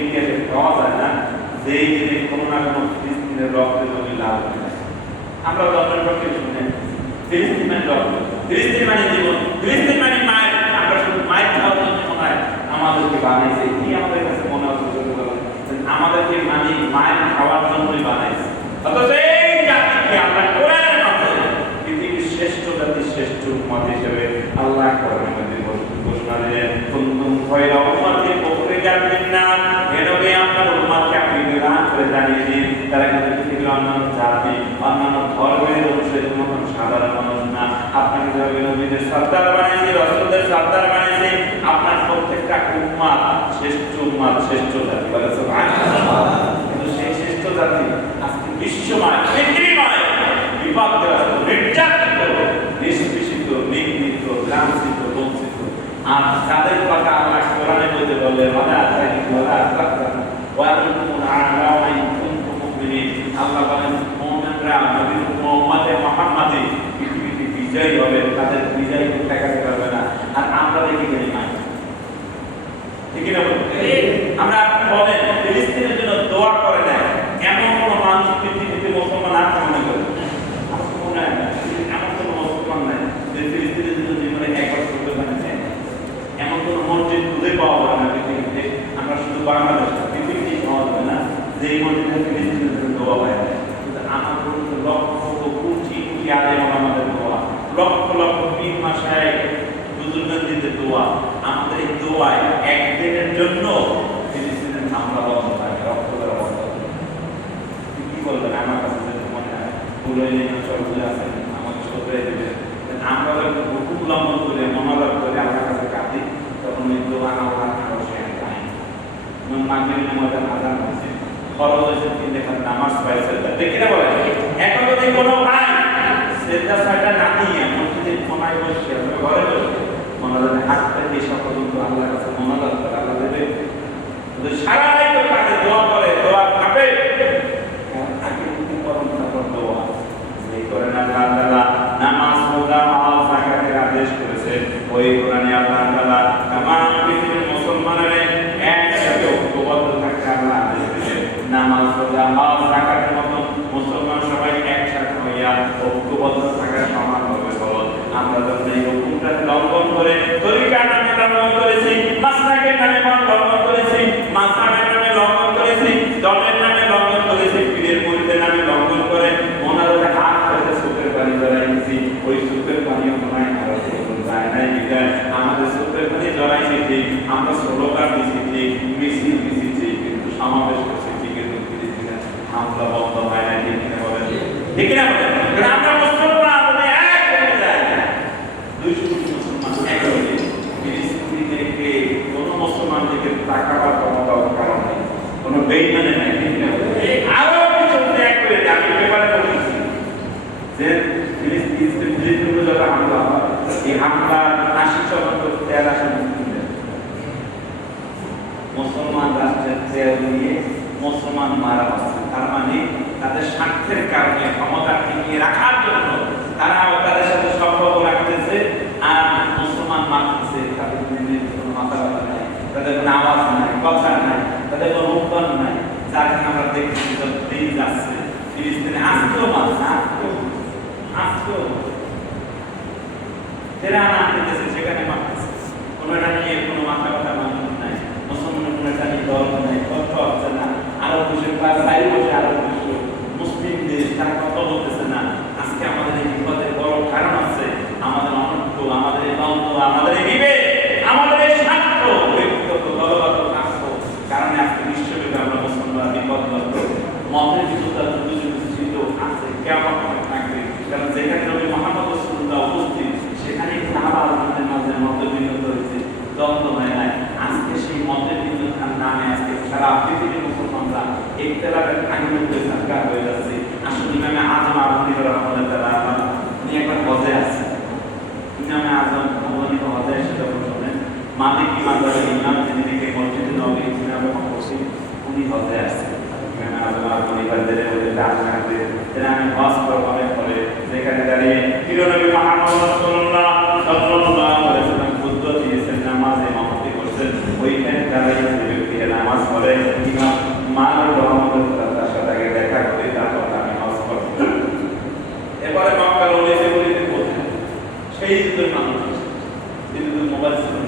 ইতিহাসে পাওয়া যায় না যে এই দিনে কোনো না কোনো ফিলিস্তিনের রক্তে জমি লাভ হয়ে যায়। আমরা জন্মের পক্ষে শুনে ফিলিস্তিন মানে রক্ত ফিলিস্তিন মানে জীবন ফিলিস্তিন মানে মায়ের আমরা শুধু মায়ের খাওয়ার জন্য মনে হয় আমাদেরকে বানাইছে কি আমাদের কাছে মনে হচ্ছে আমাদেরকে মানে মায়ের খাওয়ার জন্যই বানাইছে অথচ এই জাতিকে আমরা কোরআনের মাধ্যমে পৃথিবীর শ্রেষ্ঠ জাতি শ্রেষ্ঠ উম্মত হিসেবে আল্লাহ কোরআনের ঘোষণা দিলেন কুনতুম খায়রা উম্মাতিন উখরিজাত লিন-নাস হে নবী আপনার উম্মতকে আপনি বিধান করে জানিয়ে দিন, তারা কিন্তু পৃথিবীর অন্যান্য জাতি, অন্যান্য ধর্মের অনুসারীদের মতন সাধারণ মানুষ না। আপনাকে যেভাবে নবীদের সর্দার বানিয়েছে, রসুলদের সর্দার বানিয়েছে, আপনার প্রত্যেকটা উম্মাত শ্রেষ্ঠ উম্মাত শ্রেষ্ঠ জাতি। বলে কিন্তু সেই শ্রেষ্ঠ জাতি আজকে বিশ্বময়, পৃথিবীময়, বিপদগ্রস্ত, নির্যাতিত, নিষ্পেষিত, নিগৃহীত লাঞ্ছিত বঞ্চিত। আর যাদের কথা আল্লাহ কোরআনে বলতে বলে ওয়ালা তাহি ওয়ালা তাকরান ওয়া আনতুম আ'লা ইন আল্লাহ বলেন মুমিনরা নবী মুহাম্মদে মুহাম্মাদে পৃথিবীতে বিজয়ী হবে তাদের বিজয় ঠেকাতে পারবে না আর আমরা দেখি গেলি না ঠিক না বলুন? আমরা আপনি বলেন ফিলিস্তিনের জন্য দোয়া করে না এমন কোন মানুষ পৃথিবীতে মুসলমান আছে মনে করে আমার তো মনে হয় না, এমন কোন মুসলমান নাই যে ফিলিস্তিনের জন্য জীবনে একবার করতে পারেছে এমন কোন মসজিদ খুঁজে পাওয়া যাবে না পৃথিবীতে আমরা শুধু বাংলাদেশ না, পৃথিবীতে পাওয়া যাবে না যে এই মসজিদে ফিলিস্তিনের জন্য দোয়া পায় না। কিন্তু আমার পর্যন্ত লক্ষ কোটি কোটি আলেম আমাদের দোয়া লক্ষ লক্ষ পীর মাসায় বুজুর্গদের দোয়া। আমাদের এই দোয়ায় একদিনের জন্য ফিলিস্তিনের হামলা বন্ধ থাকে, রক্ত বেরো বন্ধ। কি বলবেন? আমার কাছে যেটা মনে হয় পুরো এই সবগুলো আছে সতরে দেবে আমরা যখন হুকুম লঙ্ঘন করে মনোরথ করে আমার কাছে কাঁদি, তখন ওই দোয়া আমার আরও সে পাই মাগরিবের মধ্যে আজান হয়েছে খরচ হয়েছে তিন দেখার নামাজ পাইছে। দেখি না বলে এখন যদি কোনো ভাই সেটা না দিয়ে মসজিদে কোনায় বসে, ঘরে বসে মনোরথে হাতটা সব পর্যন্ত আল্লাহর কাছে মনোরথ করে আল্লাহ দেবে। সারা রাত কাজে দোয়া করে, দোয়া খাবে। তাআলা নামাজ যাকাতের আদেশ করেছে। ওই কোরআনে আল্লাহ তাআলা তামাম পৃথিবীর মুসলমানের একসাথে ঐক্যবদ্ধ থাকতে আল্লাহ আদেশ দিয়েছেন নামাজ রোজা হজ যাকাতের মতো মুসলমান সবাই একসাথে হইয়া ঐক্যবদ্ধ থাকার সমান হবে বল আমরা যখন এই হুকুমটা লঙ্ঘন করে তরিকার নামে লঙ্ঘন করেছি মাসলাকের নামে লঙ্ঘন করেছি মাসাবের নামে লঙ্ঘন করেছি দলের নামে লঙ্ঘন করেছি পীরের মুরিদের নামে লঙ্ঘন করে ওনাদের হাত ধরে সুখের পানি জড়াইছি ওই সুখের পানিও মনে হয় আরও প্রয়োজন যায় নাই বিদায় আমাদের সুখের পানি জড়াইছি ঠিক আমরা স্লোগান ঠিক মিছিল ঠিক কিন্তু সমাবেশ করছি কিন্তু ফিলিস্তিনে হামলা বন্ধ হয় না ঠিক কিনা বলেন ঠিক কারণ আমরা মুসলমান এক হয়ে যাই। দুইশো মুসলমান, এক হয়ে যাই। কোনো মুসলমান তাকাবার ক্ষমতাও কারণ নেই। কোনো বেইমানে নাই ঠিক কিনা আরও কিছু ত্যাগ করে যায়। আমি পেপারে পড়েছি যে ফিলিস্তিন যত হামলা হয়, এই হামলা আশি শতাংশ তেল আসে মুসলমান রাষ্ট্রের তেল নিয়ে মুসলমান মারা হচ্ছে। তার মানে তাদের স্বার্থের কারণে ক্ষমতা টিকিয়ে রাখার জন্য তারা তাদের সাথে সম্পর্ক রাখতেছে আর মুসলমান মারতেছে। তাদের কোনো মাথা ব্যথা নাই, তাদের আওয়াজ নাই, কথা নাই, তাদের কোনো উত্তর নাই। যাকে আমরা দেখতেছি যত দিন যাচ্ছে। ফিলিস্তিনে আজকেও মারছে, আজকেও আজকেও। যারা না সেখানে মারতেছে। কোনো এটা নিয়ে কোনো মাথা ব্যথা নিয়ে দল নাই কত হচ্ছে না আরও বসে প্রায় চারি বসে আরও মালিকি মাদ্রাসা ইমাম যিনি থেকে মসজিদে নবী ইসলাম হোসেন উনি হতে আসছেন। ওদের এরা করে দাঁড়িয়ে যে তার সাথে দেখা করে আমি করছি এবারে বলিতে সেই মানুষ। মোবাইল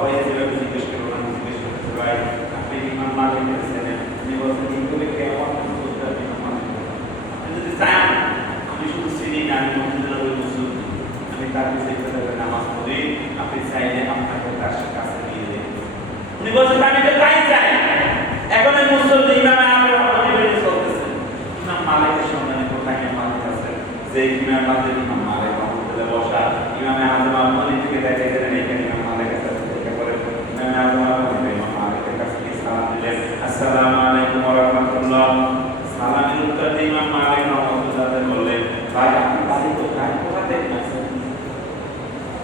সবাই যেভাবে জিজ্ঞেস করবেন জিজ্ঞেস করতে ভাই আপনি ইমান মার্কেট করেছেন আপনি বলছেন ইনকুলে কেমন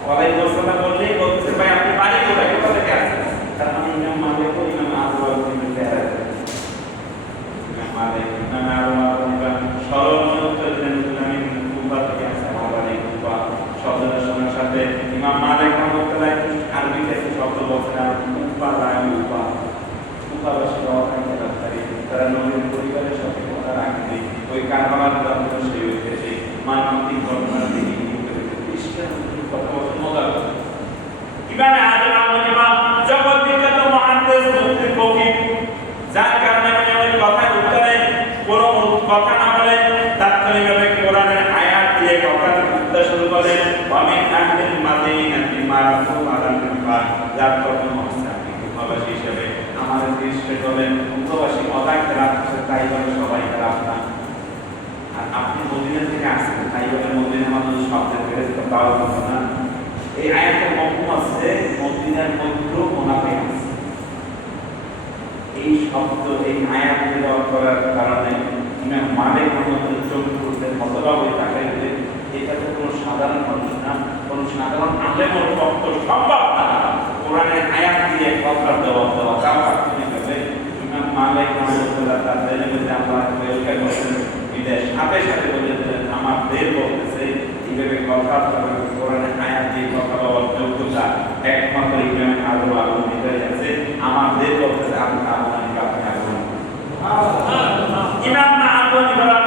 কবে প্রশ্নটা বললে করেছে মুক্তির ফকির যার কারণে আমি আমার কথার উত্তরে কোনো কথা না বলে তাৎক্ষণিকভাবে কোরআনের আয়াত দিয়ে কথার উত্তর শুরু করেন অমিন আহমেদ মাদিন আহমেদ মারাফু আদাম বা যার তখন উপবাসী হিসেবে আমাদের দৃষ্টি হলেন উপবাসী অদায় খেলাপ তাই বলে সবাই খেলাপ আর আপনি মদিনা থেকে আসেন তাই বলে মদিনা মানুষ শব্দের ফেরেস্তা পাওয়া না। এই আয়াতের মকুম আছে মদিনার মধ্য মোনাফেক। শব্দ এই আয়াত তেলাওয়াত করার কারণে ইমাম মালিক আমাদের চোখ করতে হতবা হয়ে তাকাইতে এটা তো কোনো সাধারণ মানুষ না। কোনো সাধারণ আলেমের শক্ত সম্ভব না। কোরআনের আয়াত দিয়ে কথা দেওয়া। দেওয়া তার কিনে দেবে ইমাম মালিক রহমতুল্লাহ তার দেশে আমরা ওয়েলকাম করছেন। বিদেশ সাথে সাথে বলে আমার দেহ বলতেছে এইভাবে কথা কোরআনের আয়াত দিয়ে কথা বলার যোগ্যতা একমাত্র ইমাম আলু আলু আলম আছে। আমার দেহ বলতেছে, আমি ইমাম মাহমুদ ইব্রাহিম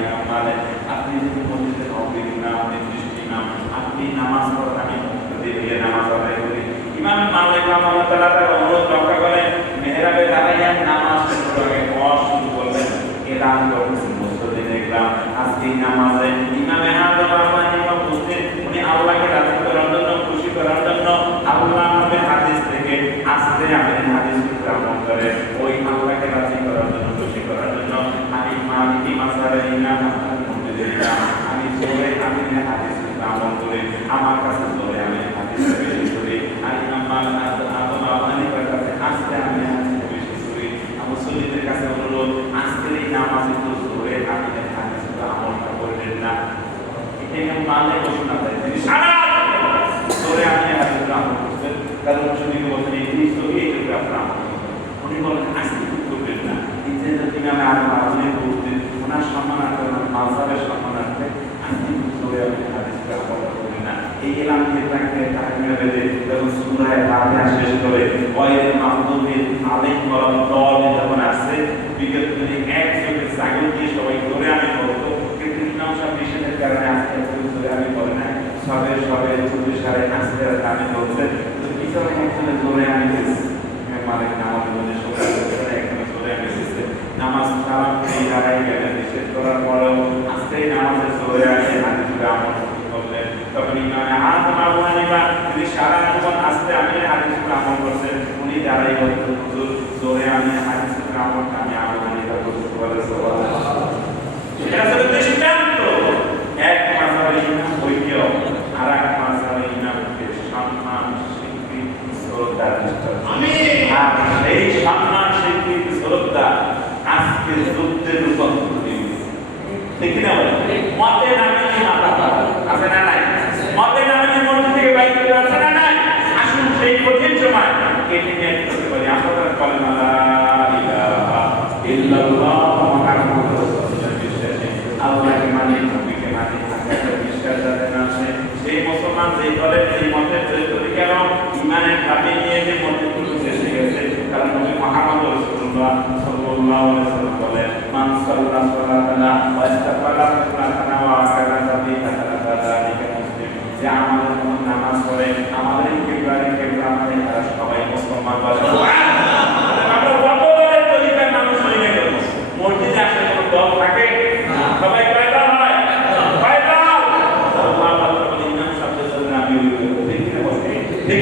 ভাই বলে আপনি যদি মসজিদে মসজিদ ইমাম নির্দিষ্ট ইমাম আপনি নামাজ পড়েন আমি মসজিদে গিয়ে নামাজ আদায় করি ইমাম মালিক রহমান তালা তার অনুরোধ রক্ষা করে মেহরাবে দাঁড়াইয়া নামাজ শুরু করে শুরু করলেন এলাম করেছেন মসজিদে দেখলাম আজকে নামাজ হাদিস আমল করে। আমার কাছে এই এলাম তাকে তাকে মেরে যখন সুরায় ফাতিহা শেষ করে। ওয়াইল মাহদুবিন আলাইহি ওয়া রাহমাতুল্লাহি যখন আসে, বিগত দিনে এক চোখে ছাগল দিয়ে সবাই ধরে আমি বলতো কিন্তু ইমাম সাহেব নিষেধের কারণে আজকে ধরে আমি বলে না সবে সবে চুরি সারে আস্তে আস্তে আমি বলছে, তো পিছনে একজনে ধরে আমি মানে নামাজ বলে সবাই একজনে ধরে আমি নামাজ খারাপ এই দাঁড়াই গেলেন, নিষেধ করার পরেও আজকে নামাজের ধরে আসে আমি শুধু আমার তখন ইমামে হাত মারবো হানিফা যদি সারা জীবন আসতে আমি জুড়ে আমল করছেন উনি দাঁড়াই বলতেন জোরে আমি জুড়ে আমল হানিফা করতে বলে সবাই এটা আসলে দৃষ্টান্ত এক মাসার ইমাম ঐক্য আর এক মাসার ইমামকে সম্মান স্বীকৃতি শ্রদ্ধা দৃষ্টান্ত আর সেই সম্মান স্বীকৃতি শ্রদ্ধা আজকে যুদ্ধের রূপান্তর হয়ে গেছে। ঠিক না বলেন? মতে নামে কি মাথা পাতা? আছে না নাই? মতে নামে কি মসজিদ থেকে বাইর করে আছে না নাই? আসুন সেই কঠিন সময় কেটে নিয়ে করতে পারি আমরা তার কলেমা লা ইলাহা ইল্লাল্লাহ মুহাম্মাদুর রাসূলুল্লাহ বিশ্বাসী আল্লাহকে মানি নবীকে মানি আখিরাতে বিশ্বাস যাদের আছে সেই মুসলমান যেই দলের যেই মতের যে তরিকার ইমানের দাবি নিয়ে যে মতেরগুলো এসে গেছে কারণ নবী মুহাম্মদ রাসূলুল্লাহ সাল্লাল্লাহু আলাইহি ওয়াসাল্লাম বলেন মান সাল্লা সালাতানা ওয়া ইস্তাকবালা সালাতানা ওয়া আকালা যাবিহাতা যালিকা মুসলিম যে আমাদের মতো নামাজ পড়ে আমাদের কিবলারে কিবলা আমাদের তারা সবাই মুসলমান বলে আমরা কত দলের তরিকার মানুষ হই না কেন মসজিদে আসলে কোনো দল থাকে সবাই কয় দল হয় কয় দল আল্লাহ আল্লাহ বলেন ইমাম শব্দ শুনে আমি ওই ঠিক না বলে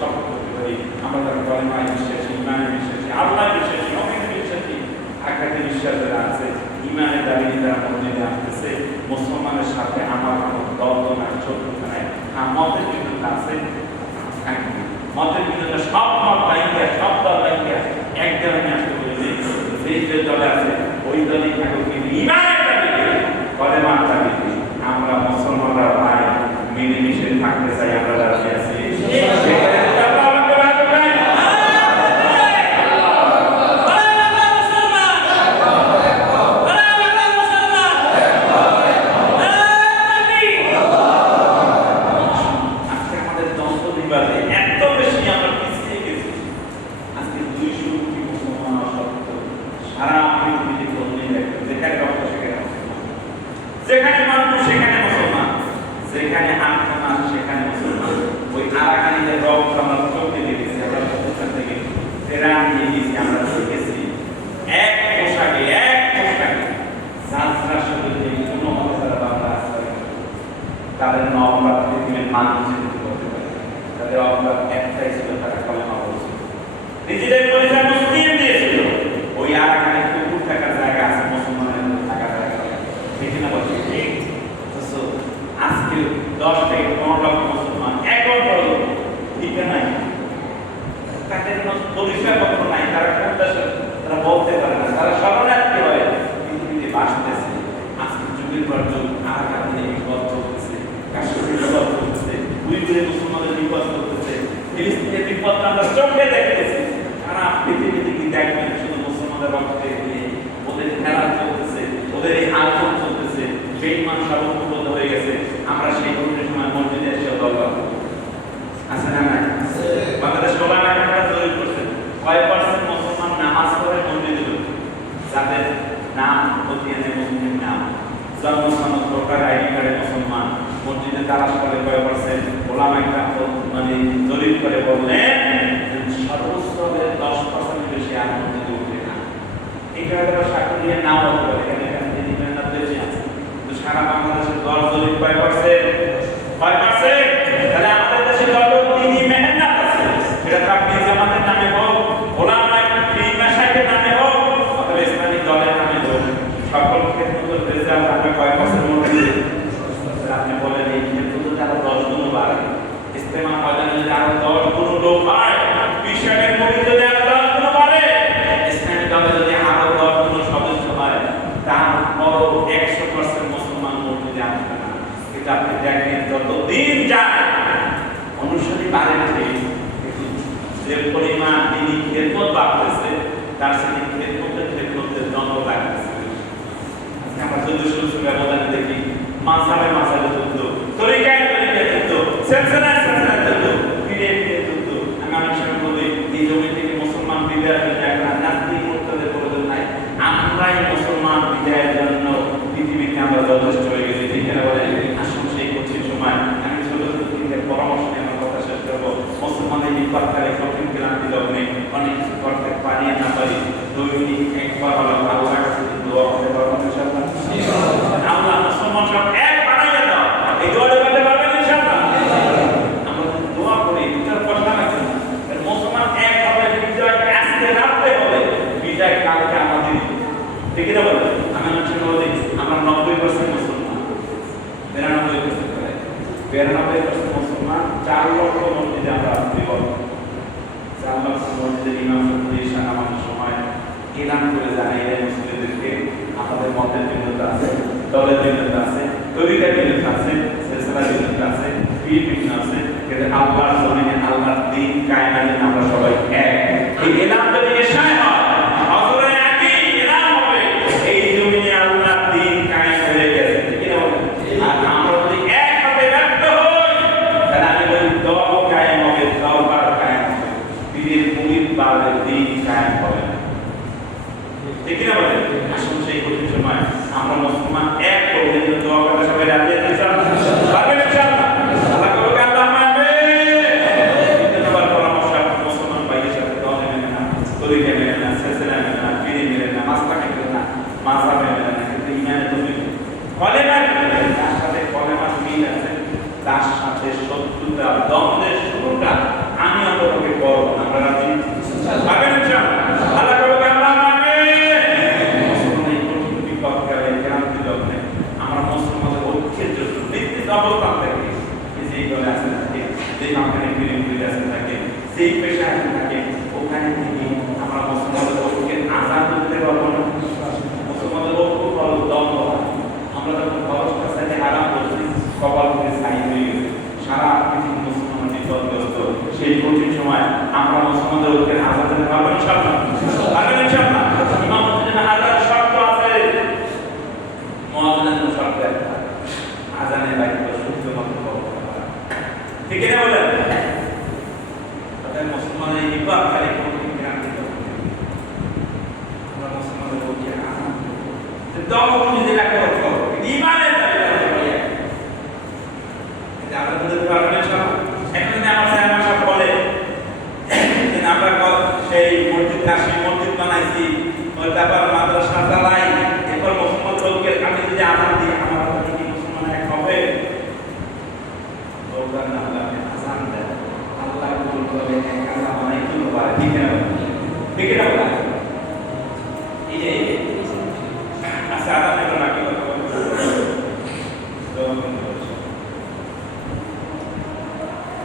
সব করতে পারি আমরা তার কলেমায় বিশ্বাসী ইমানে বিশ্বাসী আল্লাহ বিশ্বাসী নবীন বিশ্বাসী আঘাতে বিশ্বাস যারা আছে ইমানের দাবি যারা মসজিদে আসতেছে মুসলমানের সাথে আমার কোনো দ্বন্দ্ব নাই শত্রুতা নাই হ্যাঁ মতের বিরুদ্ধে আছে মতের বিরুদ্ধে সব মত বাইকে সব দল বাইকে এক দলে নিয়ে আসতে বলে সেই যে দলে আছে ওই দলই থাকুক কিন্তু ইমানের দাবিতে কলেমার দাবিতে আমরা মুসলমানরা ভাই মিলেমিশে থাকতে চাই, আমরা রাজি আছি সেটাই তো আল্লাহ আমাকে বাধ্য করেন। আজকে আমাদের দ্বন্দ্ব বিবাদে এত বেশি আমরা পিছিয়ে গেছি আজকে দুইশো কোটি মুসলমান সত্ত্বেও সারা পৃথিবীতে বদলে দেখবে যেখানে রক্ত সেখানে মুসলমান যেখানে মানুষ সেখানে মুসলমান যেখানে আত্মনা সেখানে মুসলমান ওই আরাকানিদের রক্ত আমরা চোখে দেখেছি আমরা প্রতিষ্ঠান থেকে ফেরা নিয়ে গেছি আমরা দেখেছি এক পোশাকে এক পোশাকে যাত্রা শুরু থেকে কোনো মতে তারা বাংলা আশ্রয় করে। তাদের নবরাত পৃথিবীর মানুষ চিন্তা করতে পারে অপরাধ একটাই ছিল তারা কলেমা বলছিল নিজেদের পরিচয় মুসলিম দিয়েছিল। ওই আরাকানে কুকুর থাকার জায়গা আছে, মুসলমানের থাকার জায়গা। ঠিক বলছি আজকে দশ থেকে পনেরো লক্ষ মুসলমান এখন পর্যন্ত ঠিকা নাই। তাদের পরিচয় পত্র নাই, তারা কোন দেশের তারা বলতে পারে না। তারা শরণার্থী হয়ে পৃথিবীতে বাঁচতেছে আজকে যুগের পর যুগ আরাকান নিয়ে বিপদ চলতেছে কাশ্মীরের বিপদ চলতেছে। উইগুরে চলতেছে ফিলিস্তিনের বিপদ আমরা চোখে দেখতেছি। সারা পৃথিবীতে কি দেখবেন শুধু মুসলমানদের রক্তে নিয়ে ওদের খেলা চলতেছে, ওদের এই আলোচনা চলতেছে, সেই মানুষ সর্বপ্রবদ্ধ হয়ে গেছে। আমরা সেই কঠিন সময় মসজিদে এসে দরকার আছে না নাই? বাংলাদেশ ওলামা একরামরা জরিপ করছেন কয় পার্সেন্ট মুসলমান নামাজ পড়ে মসজিদে ঢুকে? যাদের নাম খতিয়ানে মুসলিম নাম। জন্ম সনদ ভোটার আইডি কার্ডে মুসলমান। মসজিদে তালাশ করে কয় পার্সেন্ট? ওলামা তো মানে দলিল করে বললেন সর্বস্তরের দশ পার্সেন্ট বেশি আনন্দিত মসজিদে উঠে না। এটা কারণে সাক্ষী দিয়ে নাও হতে এখানে এখানে তিনি সারা বাংলাদেশের দশ দলিল কয় পার্সেন্ট? কয় পার্সেন্ট? রেখে যে পরিমাণ তিনি খেদমত বাড়তেছে তার সাথে খেদমতের খেদমতের দণ্ড লাগতেছে। আমরা যুদ্ধ শুরু ব্যবধানে দেখি মাঝাবে মাঝাবে যুদ্ধ, তরিকায় তরিকায় যুদ্ধ পাত্তারে সবসময় আছে? সিলসিলা বিনত আছে? পীর বিনত আছে? কিন্তু আল্লাহর জমিনে আল্লাহর দিন আমরা সবাই এক। এই এলাম